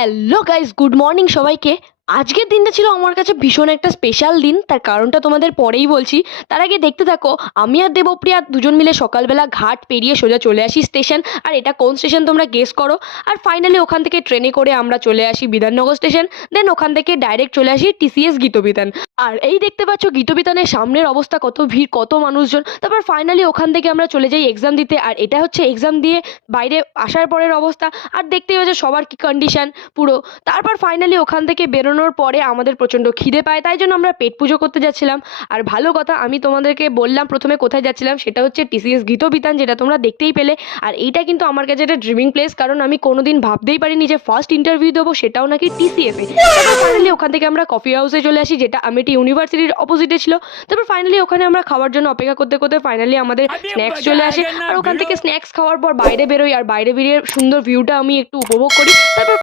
Hello guys, good morning সবাইকে। আজকের দিনটা ছিল আমার কাছে ভীষণ একটা স্পেশাল দিন। তার কারণটা তোমাদের পরেই বলছি। তার আগে দেখতে থাকো, আমি আর দেবপ্রিয়া দুজন মিলে সকালবেলা ঘাট পেরিয়ে সোজা চলে আসি স্টেশন। আর এটা কোন স্টেশন তোমরা গেস করো। আর ফাইনালি ওখান থেকে ট্রেনে করে আমরা চলে আসি বিধাননগর স্টেশন। দেন ওখান থেকে ডাইরেক্ট চলে আসি টিসিএস গীতবিতান। আর এই দেখতে পাচ্ছ গীতবিতানের সামনের অবস্থা, কত ভিড়, কত মানুষজন। তারপর ফাইনালি ওখান থেকে আমরা চলে যাই এক্সাম দিতে। আর এটা হচ্ছে এক্সাম দিয়ে বাইরে আসার পরের অবস্থা। আর দেখতেই পাচ্ছ সবার কি কন্ডিশন পুরো। তারপর ফাইনালি ওখান থেকে বেরোনোর পরে আমাদের প্রচণ্ড খিদে পায়, তাই জন্য আমরা পেট পুজো করতে যাচ্ছিলাম। আর ভালো কথা, আমি তোমাদেরকে বললাম প্রথমে কোথায় যাচ্ছিলাম, সেটা হচ্ছে টিসিএস গীতবিতান, যেটা তোমরা দেখতেই পেলে। আর এইটা কিন্তু আমার কাছে একটা ড্রিমিং প্লেস, কারণ আমি কোনোদিন ভাবতেই পারিনি যে ফার্স্ট ইন্টারভিউ দেবো, সেটাও নাকি টিসিএসে। তারপর ফাইনালি ওখান থেকে আমরা কফি হাউসে চলে আসি, যেটা আমেটি ইউনিভার্সিটির অপোজিটে ছিল। তারপর ফাইনালি ওখানে আমরা খাওয়ার জন্য অপেক্ষা করতে করতে ফাইনালি আমাদের স্ন্যাক্স চলে আসে। আর ওখান থেকে স্ন্যাক্স খাওয়ার পর বাইরে বেরোই, আর বাইরে বেরিয়ে সুন্দর ভিউটা আমি একটু উপভোগ করি। তারপর